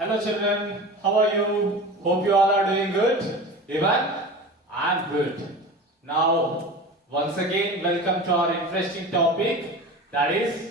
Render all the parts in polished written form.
Hello children, how are you? Hope you all are doing good. Even I'm good. Now, once again, welcome to our interesting topic, that is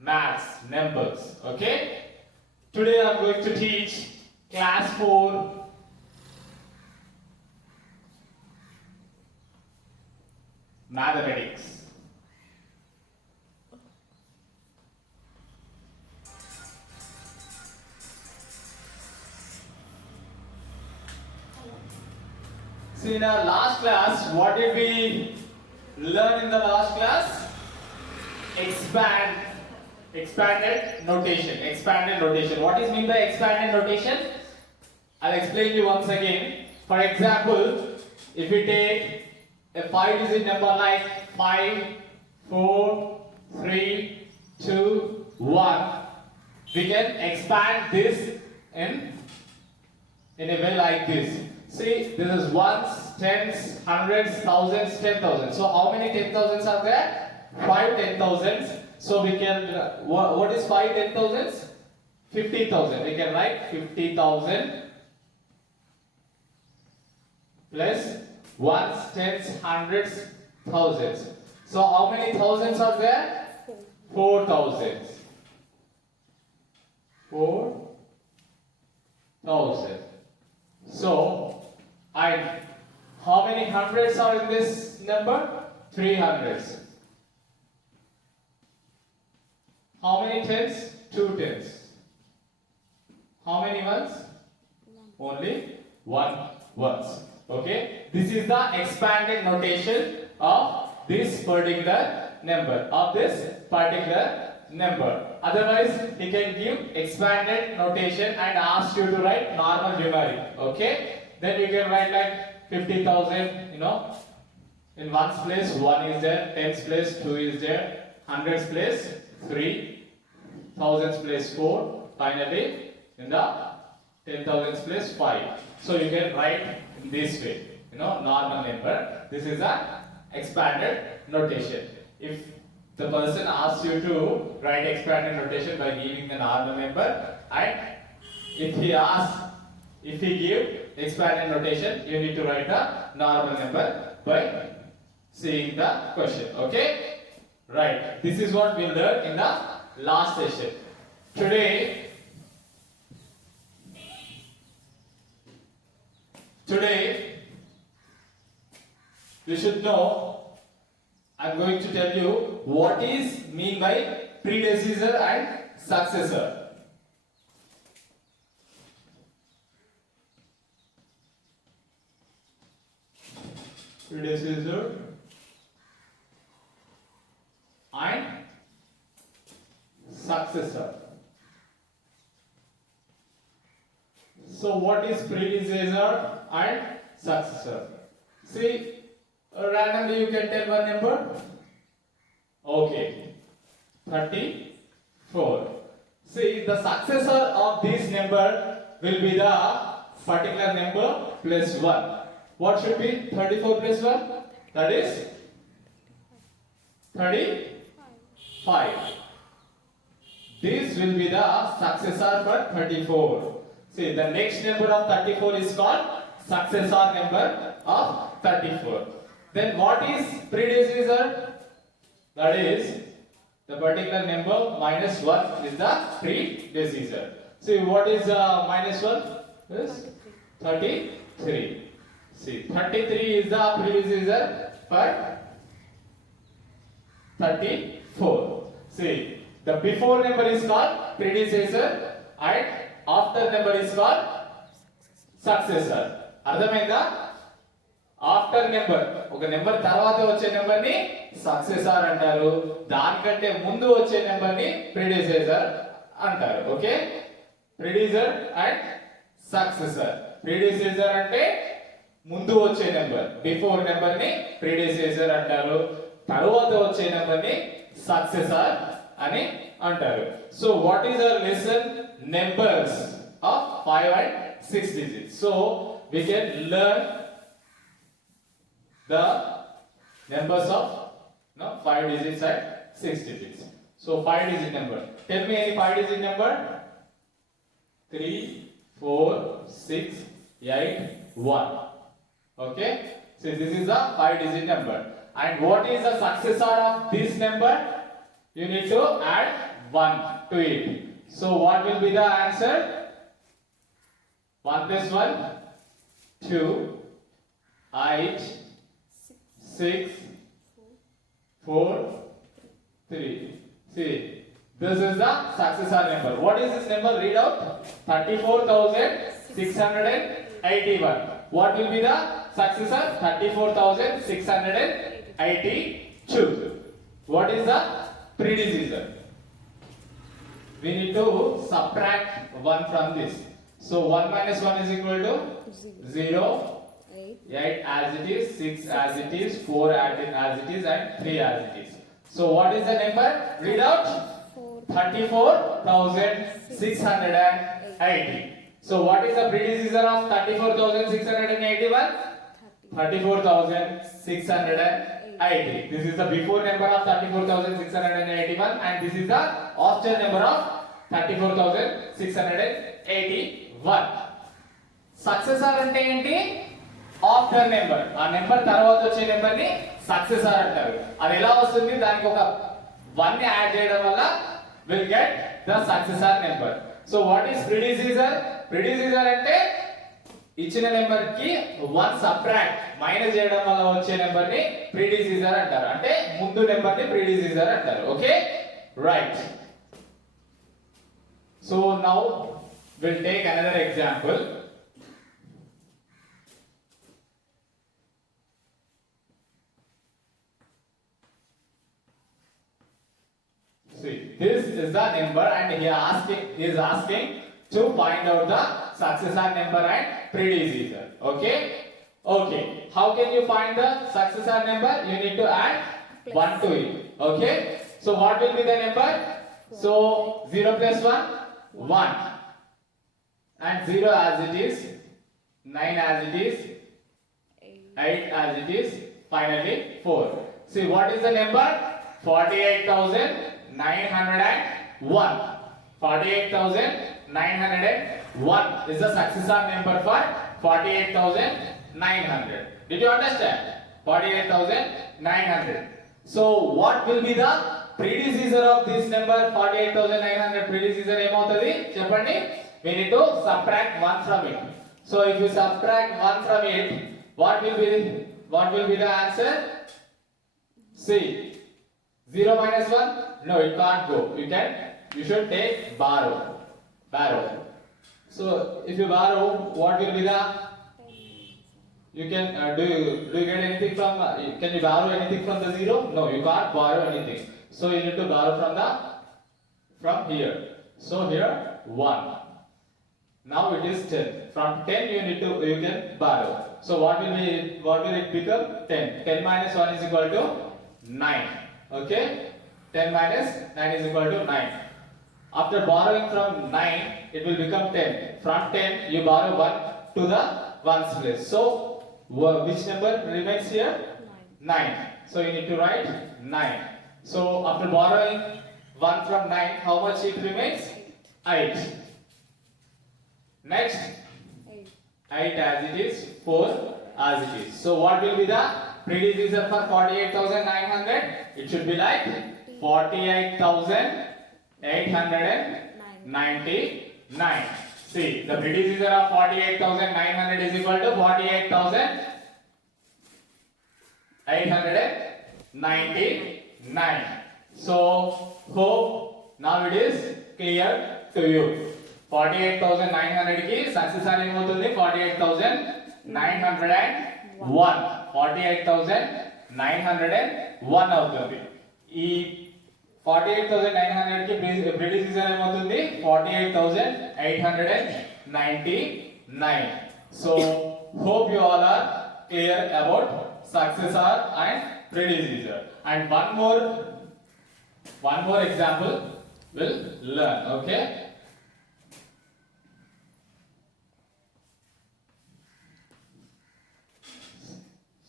maths, numbers. Okay? Today I'm going to teach class 4 mathematics. So in our last class, what did we learn in the last class? Expanded notation. What is mean by expanded notation? I'll explain you once again. For example, if we take a 5-digit number like 5, 4, 3, 2, 1, we can expand this in a way like this. See, this is ones, tens, hundreds, thousands, 10,000. So how many 10,000s are there? 5 10,000s. So we can, what is 5 10,000s? 50,000. We can write 50,000 plus ones, tens, hundreds, thousands. So how many thousands are there? 4,000. 4,000. So, and how many hundreds are in this number? 300s. How many tens? 2 tens. How many ones? Only 1 ones. Okay? This is the expanded notation of this particular number. Otherwise, he can give expanded notation and ask you to write normal numeric. Okay? Then you can write like 50,000, in ones place 1 is there, tens place 2 is there, hundreds place 3, thousands place 4, finally in the 10,000s place 5. So you can write in this way, normal number. This is a expanded notation. If the person asks you to write expanded notation by giving the normal number, and if he give expanded notation, you need to write the normal number by seeing the question. Okay? Right. This is what we learned in the last session. Today you should know, I'm going to tell you what is mean by predecessor and successor. Predecessor and successor. So what is predecessor and successor? See, randomly you can tell one number. Okay, 34. See, the successor of this number will be the particular number plus 1. What should be 34 plus 1? That is 35. This will be the successor for 34. See, the next number of 34 is called successor number of 34. Then what is predecessor? That is the particular number minus 1 is the predecessor. See, what is minus 1? Is 33. See, 33 is the predecessor for 34. See, the before number is called predecessor and after number is called successor. అర్థమైందా? After number, ఒక number తర్వాత వచ్చే number ని successor అంటారు, దానికంటే ముందు వచ్చే number ని ప్రిడిసెసర్ అంటారు. Okay? Predecessor and successor. Predecessor అంటే ముందు వచ్చే నెంబర్, బిఫోర్ నెంబర్ ని ప్రిడిసెసర్ అంటారు, తర్వాత వచ్చే నెంబర్ ని సక్సెసర్ అని అంటారు. So what is our lesson? Numbers of 5 and 6 digits. So we can learn the numbers of 5 digits and 6 digits. So 5 digit number. Tell me any 5 digit number. 3, 4, 6, 8, 1. Okay? So this is a 5-digit number. And what is the successor of this number? You need to add 1 to it. So what will be the answer? 1 plus 1, 2, 8, 6, 4, 3. See, this is the successor number. What is this number? Read out. 34,681. What will be the successor? 34,682. What is the predecessor? We need to subtract 1 from this. So 1 minus 1 is equal to 0, 8 as it is, 6 as it is, 4 as it is, and 3 as it is. So what is the number? Read out. 34,680. So what is the predecessor of 34,681? 34,680. This is the before number of 34,681 and this is the after number of 34,681. Successor అంటే ఏంటి? After number. ఆ number తర్వాత వచ్చే number ని successor అంటారు. అది ఎలా వస్తుంది? దానికి ఒక 1 ని యాడ్ చేయడం వల్ల will get the successor number. So what is predecessor? Predecessor అంటే ఇచ్చిన నెంబర్ కి 1 సబ్ట్రాక్ట్ మైనస్ చేయడం వల్ల వచ్చే నెంబర్ ని ప్రిడిసీజర్ అంటారు. అంటే ముందు నెంబర్ ని ప్రిడిసీజర్ అంటారు. Okay, right. So now will take another example. See, this is the number and he is asking to find out the successor number and predecessor. Okay? Okay. How can you find the successor number? You need to add 1 to it. Okay? So what will be the number? So 0 plus 1, 1. And 0 as it is, 9 as it is, 8 as it is, finally 4. See, what is the number? 48,901. 48,901 is the successor number for 48,900. Did you understand? 48,900. So what will be the predecessor of this number? 48,900 predecessor ఏమవుతుంది చెప్పండి? We need to subtract 1 from it. So if you subtract 1 from it, what will be the answer? See, 0 minus 1? No, it can't go. You should take borrow. So if you borrow, what will be the? You can do you get anything from? Can you borrow anything from the 0? No, you can't borrow anything. So you need to borrow from here. So here 1. Now it is 10. From 10 you can borrow. So what will it become? 10. 10 minus 1 is equal to 9. Okay? 10 minus 9 is equal to 9. After borrowing from 9, it will become 10. From 10, you borrow 1 to the 1's place. So, which number remains here? 9. So, you need to write 9. So, after borrowing 1 from 9, how much it remains? 8. Next, 8 as it is, 4 as it is. So, what will be the predecessor for 48,900? It should be like 48,899. See, the predecessor of 48,900 is equal to 48,899. So, hope now it is clear to you. 48,900 ki successor ఏమవుతుంది? 48,901. 48,901 అవుతుంది. ఈ 48,900 కి ప్రిడిసీజర్ ఏమవుతుంది? 48,899. So hope you all are clear about successor and predecessor. And one more example we'll learn. Okay?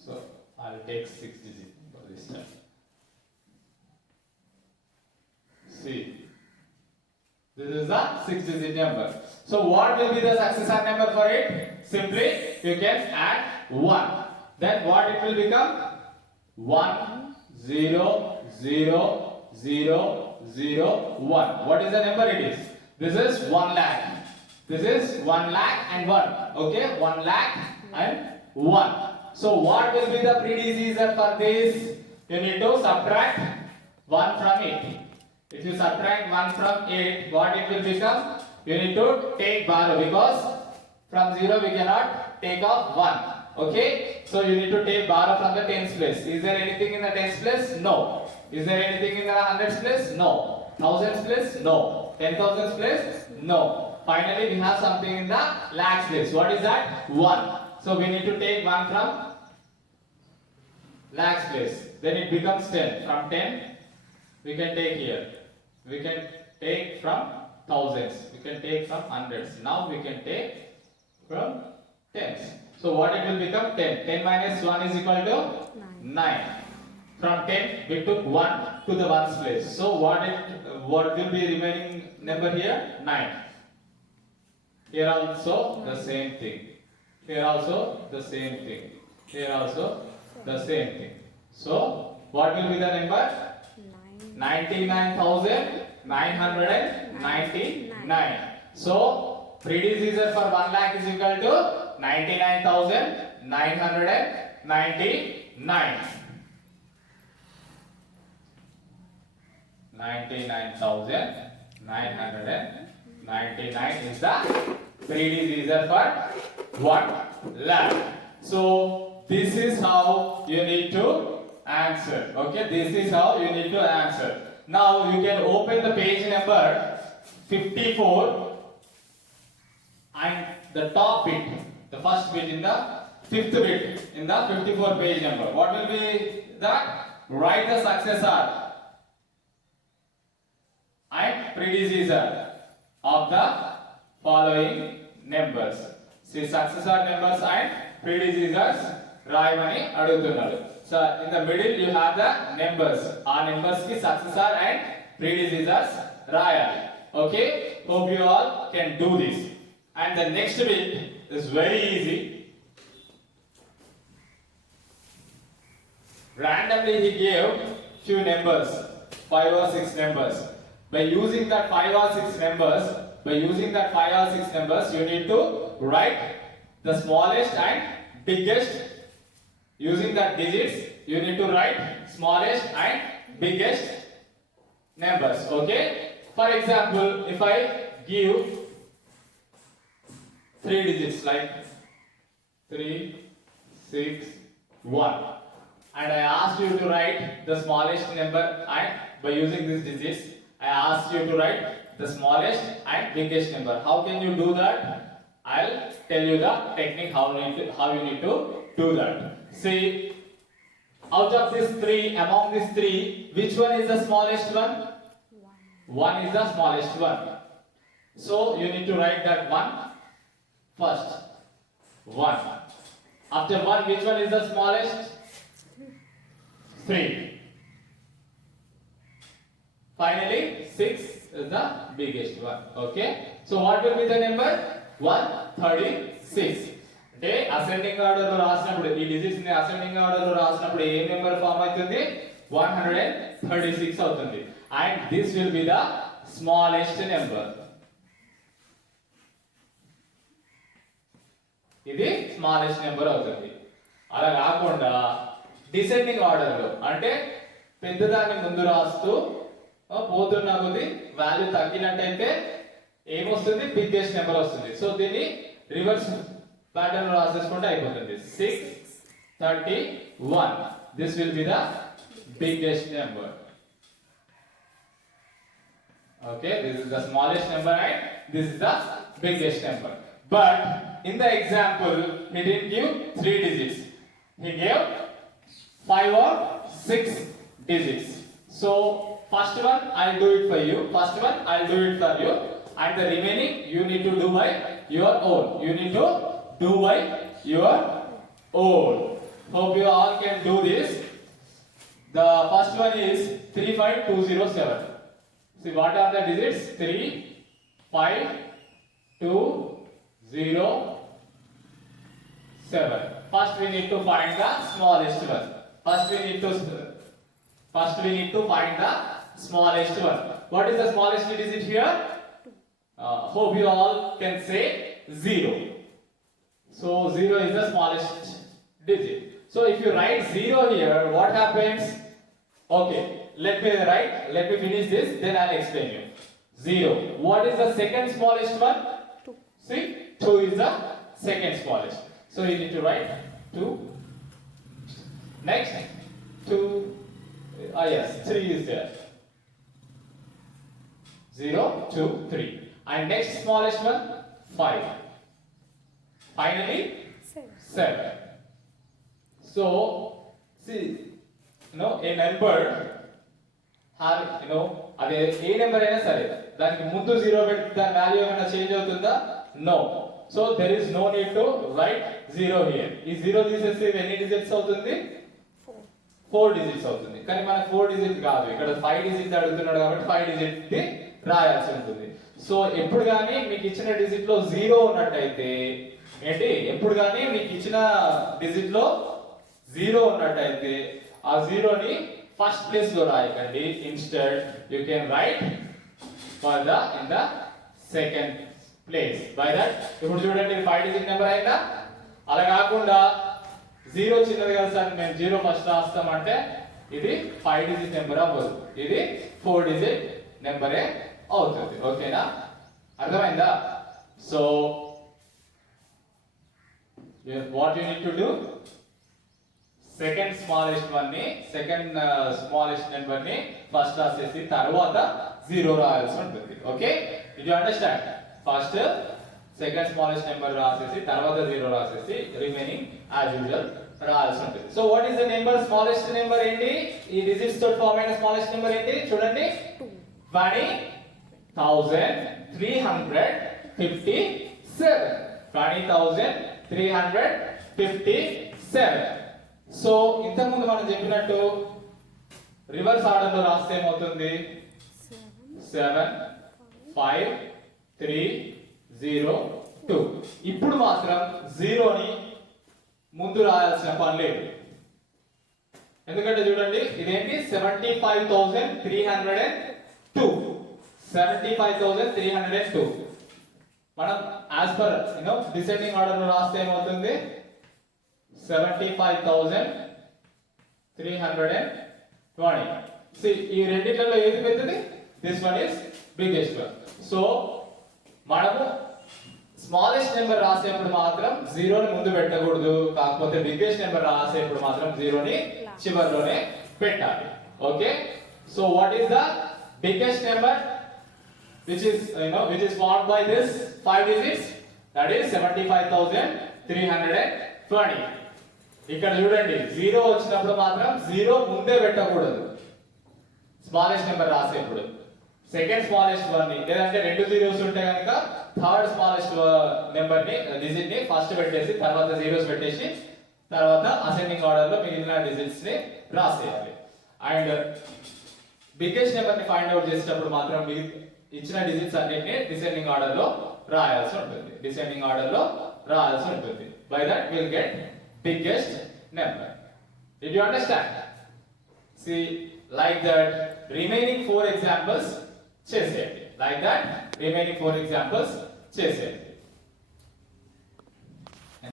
So I'll take 6 digits for this time. See, this This is the 6-digit number. So what will be the successor number for it? Simply you can add 1. Then what it will become? 1 0 0 0 0 1. What is the number it is? This is 1 lakh. This is 1 lakh and 1. Okay, 1 lakh and 1. So what will be the predecessor for this? You need to subtract 1 from it. If you subtract 1 from it, what it will become? You need to take borrow, because from 0 we cannot take off 1. Okay? So you need to take borrow from the tens place. Is there anything in the tens place? No. Is there anything in the hundreds place? No. Thousands place? No. 10,000s place? No. Finally we have something in the lakhs place. What is that? 1. So we need to take 1 from lakhs place. Then it becomes 10. From 10 we can take here. We can take from thousands. We can take from hundreds. Now we can take from tens. So what it will become? 10. 10 minus 1 is equal to 9. From 10 we took 1 to the ones place. So what will be remaining number here? 9. Here also the same thing. Here also the same thing. Here also the same thing. So what will be the number? 99,999. So predecessor for 1 lakh is equal to 99,999. 99,999 is the predecessor for 1 lakh. So this is how you need to answer. Okay, this is how you need to answer. Now you can open the page number 54 and the top bit, the first bit in the fifth bit in the 54 page number. What will be that? Write the successor and predecessor of the following numbers. See, successor numbers and predecessors రాయమని అడుగుతున్నారు. So in the middle you have the numbers. Our numbers ki successor and predecessors రాయాలి. Okay? Hope you all can do this. And the next bit is very easy. Randomly he gave few numbers, 5 or 6 numbers. By using that 5 or 6 numbers, you need to write the smallest and biggest. Using the digits, you need to write smallest and biggest numbers. Okay? For example, if I give 3 digits like 3, 6, 1, and I asked you to write the smallest number, and by using these digits, I asked you to write the smallest and biggest number. How can you do that? I'll tell you the technique how you need to do that. See, out of these 3, among these 3, which one is the smallest one? 1 is the smallest one. So you need to write that 1 first. 1. After 1, which one is the smallest? 3. Finally, 6 is the biggest one. Okay? So what will be the number? 136. అంటే ascending order లో రాసినప్పుడు ఈ digits ని ascending order లో రాసినప్పుడు ఏ number form అవుతుంది? 136 అవుతుంది. And this will be the smallest number. ఇది స్మాలెస్ట్ నెంబర్ అవుతుంది. అలా కాకుండా డిసెండింగ్ ఆర్డర్ లో అంటే పెద్దదాన్ని ముందు రాస్తూ పోతున్న కొద్ది వాల్యూ తగ్గినట్టయితే ఏమొస్తుంది? బిగ్గెస్ట్ నెంబర్ వస్తుంది. సో దీన్ని రివర్స్ ప్యాటర్న్ రాసేసుకుంటే అయిపోతుంది. 631. This will be the biggest number. Okay, this is the smallest number and this is the biggest number. But in the example, he didn't give 3 digits. He gave 5 or 6 digits. So first one I'll do it for you. And the remaining you need to do by your own. Hope you all can do this. The first one is 35207. See, what are the digits? 3, 5 2 0 7. First we need to find the smallest one. First we need to find the smallest one. What is the smallest digit here? Hope you all can say 0. So 0 is the smallest digit. So if you write 0 here, what happens? Okay, let me finish this, then I'll explain you. 0. What is the second smallest one? 2. See, 2 is the second smallest. So you need to write 2. Next, 2. Yes, 3 is there. 0, 2, 3. And next smallest one, 5. Finally, 7. So, see, a number, అదే ఏ number అయినా సరే దానికి ముందు 0 పెడితే దాని value ఏమైనా change అవుతుందా? No. So there is no need to write 0 here. ఈ 0 తీసేస్తే ఎన్ని డిజిట్స్ అవుతుంది? 4 డిజిట్స్ అవుతుంది. కానీ మనకు 4 డిజిట్ కాదు, ఇక్కడ 5 డిజిట్స్ అడుగుతున్నాడు కాబట్టి 5 డిజిట్ ని రాయాల్సి ఉంటుంది. సో ఎప్పుడు కానీ మీకు ఇచ్చిన డిజిట్ లో 0 ఉన్నట్టయితే ఏంటి, ఎప్పుడు కానీ మీకు ఇచ్చిన డిజిట్ లో 0 ఉన్నట్టయితే ఆ 0 ని ఫస్ట్ ప్లేస్ లో రాయకండి. Instead you can write further in the second place. By that ఇప్పుడు చూడండి 5 డిజిట్ నెంబర్ అయిందా? అలా కాకుండా 0 చిన్నది కదా సార్, మేము 0 ఫస్ట్ రాస్తామంటే ఇది 5 డిజిట్ నెంబర్ అవ్వదు, ఇది 4 డిజిట్ నెంబరే అవుతుంది. ఓకేనా, అర్థమైందా? So what you need to do, second smallest one ని స్మాలెస్ట్ నెంబర్ ని ఫస్ట్ రాసేసి తర్వాత 0 రాయాల్సి ఉంటుంది. Okay, you understand? First second smallest number రాసేసి తర్వాత 0 రాసేసి రిమైనింగ్ యాజ్ యూజువల్ రాయాల్సి ఉంటుంది. So what is the number? Smallest number ఏంటి? ఈ డిజిట్స్ తో ఫార్మ్ అయిన స్మాలెస్ట్ నెంబర్ ఏంటి? చూడండి, 20,357. 20,357. సో ఇంతకుముందు మనం చెప్పినట్టు రివర్స్ ఆర్డర్ లో రాస్తే ఏమవుతుంది? 7 5 3 0 2. ఇప్పుడు మాత్రం 0 ని ముందు రాయాల్సిన పని లేదు. ఎందుకంటే చూడండి, ఇదేంటి 75,302. 75,302 మనం యాజ్ పర్ డిసెండింగ్ ఆర్డర్ లో రాస్తే ఏమవుతుంది? 75,320. See, ఈ రెండిట్లలో ఏది పెద్దది? This one is biggest one. So మనము స్మాలెస్ట్ నెంబర్ రాసేప్పుడు మాత్రం 0 ని ముందు పెట్టకూడదు, కాకపోతే బిగ్గెస్ట్ నెంబర్ రాసేప్పుడు మాత్రం 0 ని చివర్లోనే పెట్టాలి. Okay, so what is the biggest number which is formed by this 5 digits? That is 75,320. ఇక్కడ చూడండి, 0 వచ్చినప్పుడు మాత్రం 0 ముందే పెట్టకూడదు స్మాలెస్ట్ నెంబర్ రాసేప్పుడు. సెకండ్ స్మాలెస్ట్ వన్ ని, లేదంటే 2 zeros ఉంటే కనుక థర్డ్ స్మాలెస్ట్ నెంబర్ ని డిజిట్ ని ఫస్ట్ పెట్టేసి తర్వాత జీరోస్ పెట్టేసి తర్వాత అసెండింగ్ ఆర్డర్ లో మిగిలిన డిజిట్స్ ని రాసేయాలి. అండ్ బిగ్గెస్ట్ నెంబర్ ని ఫైండ్ అవుట్ చేసేటప్పుడు మాత్రం ఇచ్చిన డిజిట్స్ అన్నిటిని డిసెండింగ్ ఆర్డర్ లో రాయాల్సి ఉంటుంది. By that will get biggest number. Did you understand? See, like that remaining 4 examples చేసేయండి.